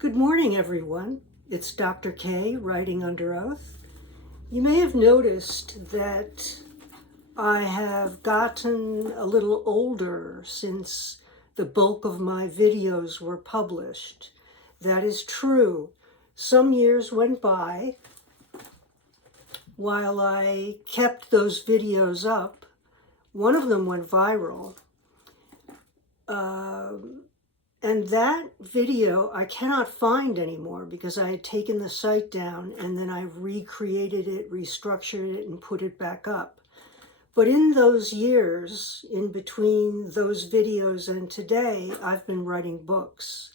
Good morning, everyone. It's Dr. K writing under oath. You may have noticed that I have gotten a little older since the bulk of my videos were published. That is true. Some years went by while I kept those videos up. One of them went viral. And that video I cannot find anymore because I had taken the site down and then I recreated it, restructured it, and put it back up. But in those years, in between those videos and today, I've been writing books.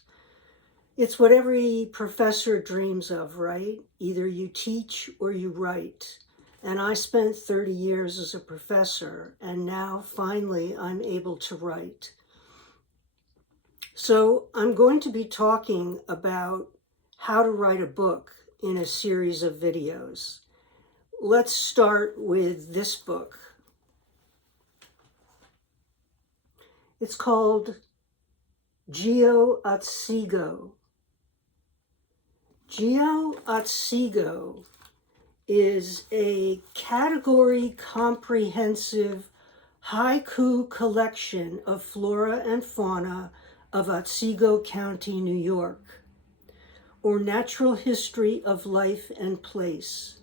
It's what every professor dreams of, right? Either you teach or you write. And I spent 30 years as a professor, and now finally I'm able to write. So I'm going to be talking about how to write a book in a series of videos. Let's start with this book. It's called Geo-Otsego. Geo-Otsego is a category comprehensive haiku collection of flora and fauna of Otsego County, New York, or natural history of life and place.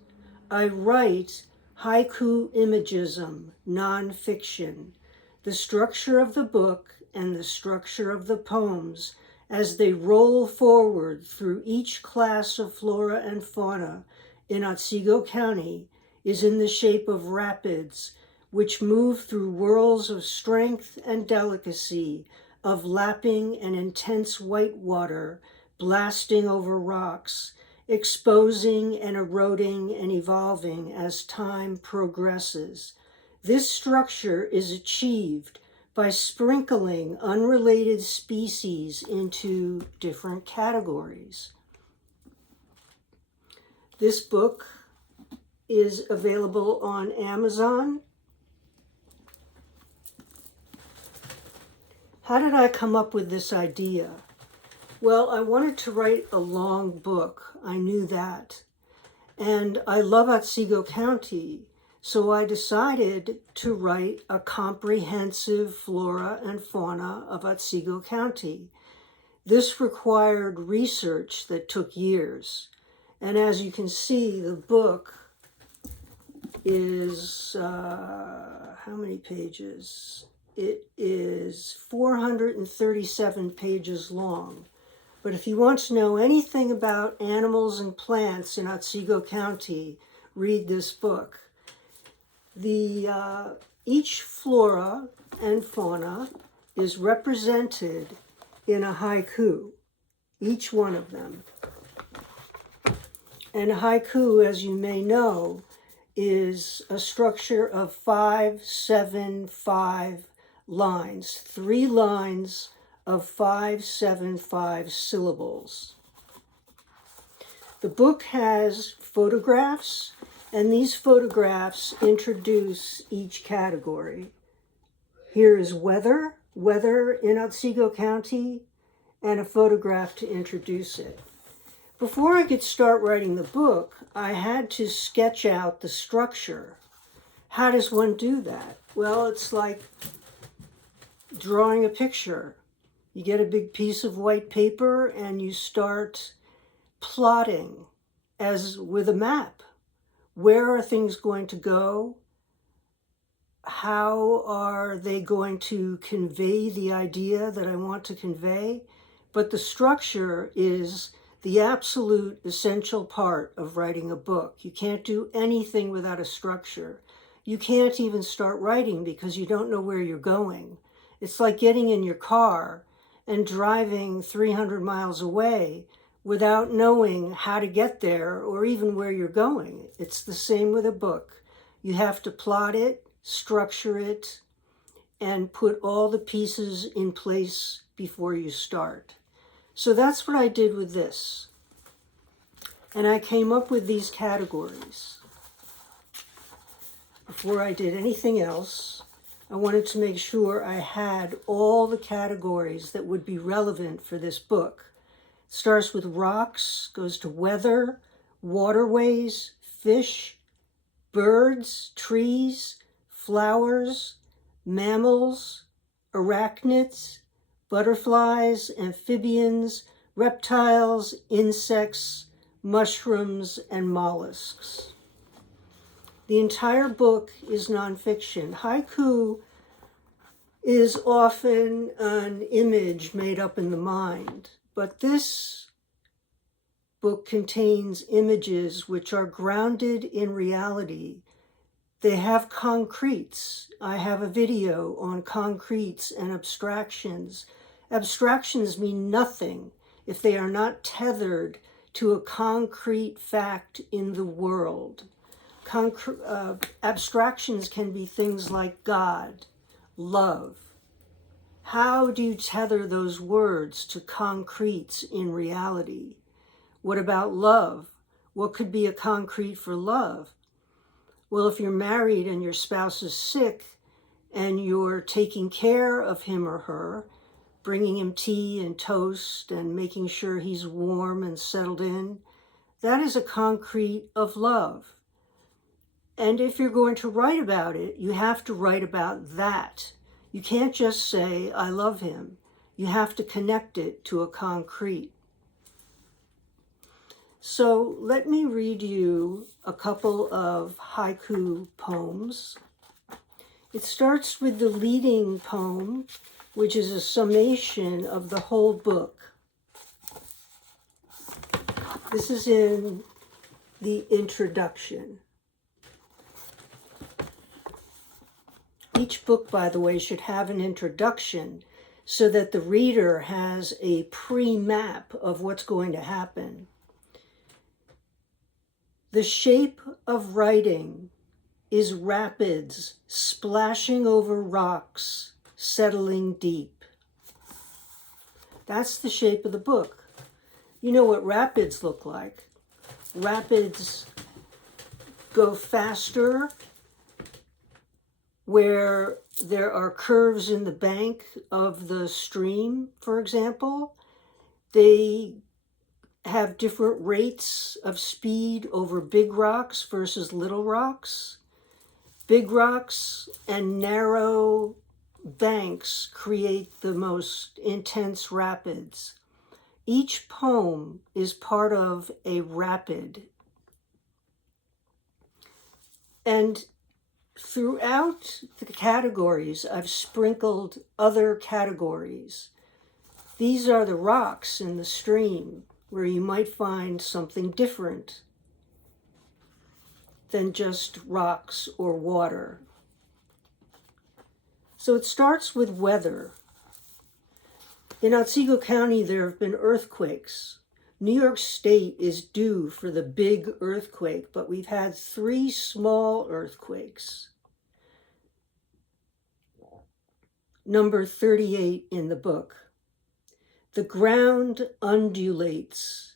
I write haiku imagism, nonfiction, the structure of the book and the structure of the poems as they roll forward through each class of flora and fauna in Otsego County is in the shape of rapids, which move through whirls of strength and delicacy, of lapping and intense white water blasting over rocks, exposing and eroding and evolving as time progresses. This structure is achieved by sprinkling unrelated species into different categories. This book is available on Amazon. How did I come up with this idea? Well, I wanted to write a long book. I knew that. And I love Otsego County, so I decided to write a comprehensive flora and fauna of Otsego County. This required research that took years. And as you can see, the book is, how many pages? It is 437 pages long. But if you want to know anything about animals and plants in Otsego County, read this book. Each flora and fauna is represented in a haiku, each one of them. And haiku, as you may know, is a structure of 5-7-5 lines, 3 lines of 5-7-5 syllables. The book has photographs, and these photographs introduce each category. Here is weather in Otsego County, and a photograph to introduce it. Before I could start writing the book, I had to sketch out the structure. How does one do that? Well, it's like drawing a picture. You get a big piece of white paper and you start plotting as with a map. Where are things going to go? How are they going to convey the idea that I want to convey? But the structure is the absolute essential part of writing a book. You can't do anything without a structure. You can't even start writing because you don't know where you're going. It's like getting in your car and driving 300 miles away without knowing how to get there or even where you're going. It's the same with a book. You have to plot it, structure it, and put all the pieces in place before you start. So that's what I did with this. And I came up with these categories. Before I did anything else, I wanted to make sure I had all the categories that would be relevant for this book. Starts with rocks, goes to weather, waterways, fish, birds, trees, flowers, mammals, arachnids, butterflies, amphibians, reptiles, insects, mushrooms, and mollusks. The entire book is nonfiction. Haiku is often an image made up in the mind, but this book contains images which are grounded in reality. They have concretes. I have a video on concretes and abstractions. Abstractions mean nothing if they are not tethered to a concrete fact in the world. Abstractions can be things like God, love. How do you tether those words to concretes in reality? What about love? What could be a concrete for love? Well, if you're married and your spouse is sick and you're taking care of him or her, bringing him tea and toast and making sure he's warm and settled in, that is a concrete of love. And if you're going to write about it, you have to write about that. You can't just say, I love him. You have to connect it to a concrete. So let me read you a couple of haiku poems. It starts with the leading poem, which is a summation of the whole book. This is in the introduction. Each book, by the way, should have an introduction so that the reader has a pre-map of what's going to happen. The shape of writing is rapids splashing over rocks, settling deep. That's the shape of the book. You know what rapids look like. Rapids go faster where there are curves in the bank of the stream, for example. They have different rates of speed over big rocks versus little rocks. Big rocks and narrow banks create the most intense rapids. Each poem is part of a rapid. And throughout the categories, I've sprinkled other categories. These are the rocks in the stream, where you might find something different than just rocks or water. So it starts with weather. In Otsego County, there have been earthquakes. New York State is due for the big earthquake, but we've had 3 small earthquakes. Number 38 in the book. The ground undulates.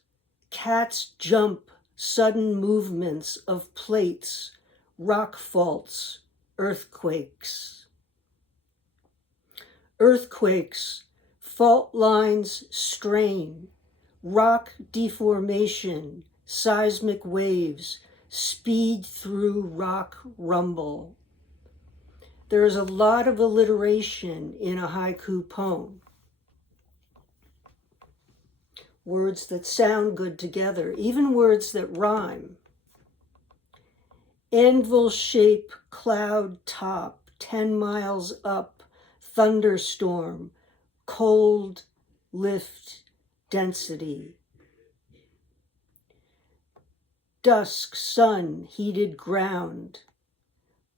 Cats jump, sudden movements of plates, rock faults, earthquakes. Earthquakes, fault lines strain, rock deformation, seismic waves, speed through rock rumble. There is a lot of alliteration in a haiku poem. Words that sound good together, even words that rhyme. Anvil shape, cloud top, 10 miles up, thunderstorm, cold, lift, density. Dusk, sun, heated ground.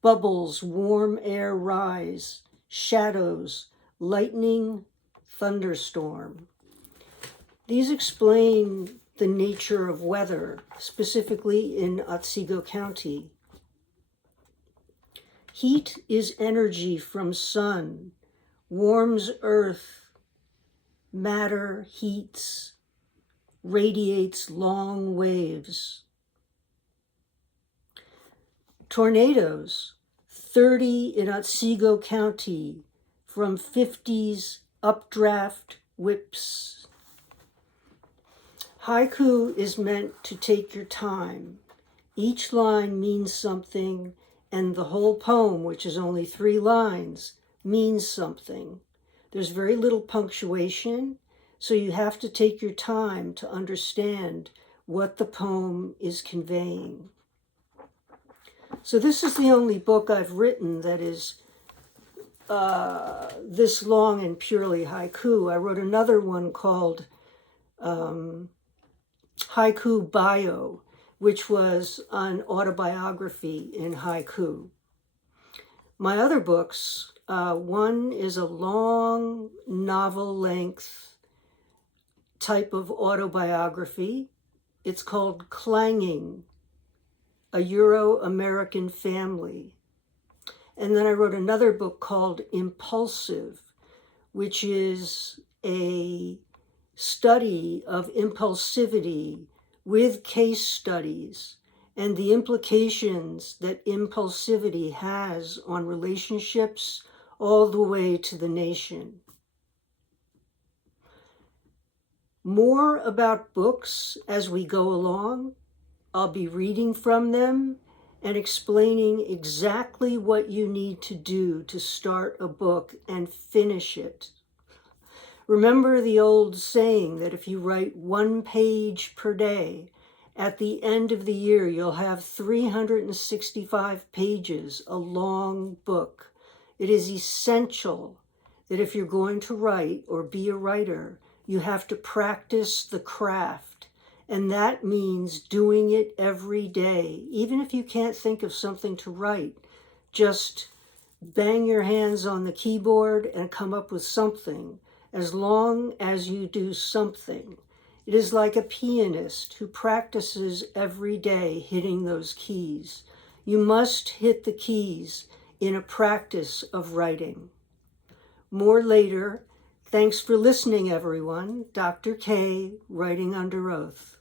Bubbles, warm air rise. Shadows, lightning, thunderstorm. These explain the nature of weather, specifically in Otsego County. Heat is energy from sun, warms earth, matter heats, radiates long waves. Tornadoes, 30 in Otsego County, from 50s updraft whips. Haiku is meant to take your time. Each line means something, and the whole poem, which is only 3 lines, means something. There's very little punctuation, so you have to take your time to understand what the poem is conveying. So this is the only book I've written that is this long and purely haiku. I wrote another one called Haiku Bio, which was an autobiography in haiku. My other books, one is a long novel-length type of autobiography. It's called Clanging, a Euro-American Family. And then I wrote another book called Impulsive, which is a study of impulsivity with case studies and the implications that impulsivity has on relationships all the way to the nation. More about books as we go along. I'll be reading from them and explaining exactly what you need to do to start a book and finish it. Remember the old saying that if you write 1 page per day, at the end of the year, you'll have 365 pages, a long book. It is essential that if you're going to write or be a writer, you have to practice the craft. And that means doing it every day. Even if you can't think of something to write, just bang your hands on the keyboard and come up with something. As long as you do something. It is like a pianist who practices every day hitting those keys. You must hit the keys in a practice of writing. More later. Thanks for listening, everyone. Dr. K, Writing Under Oath.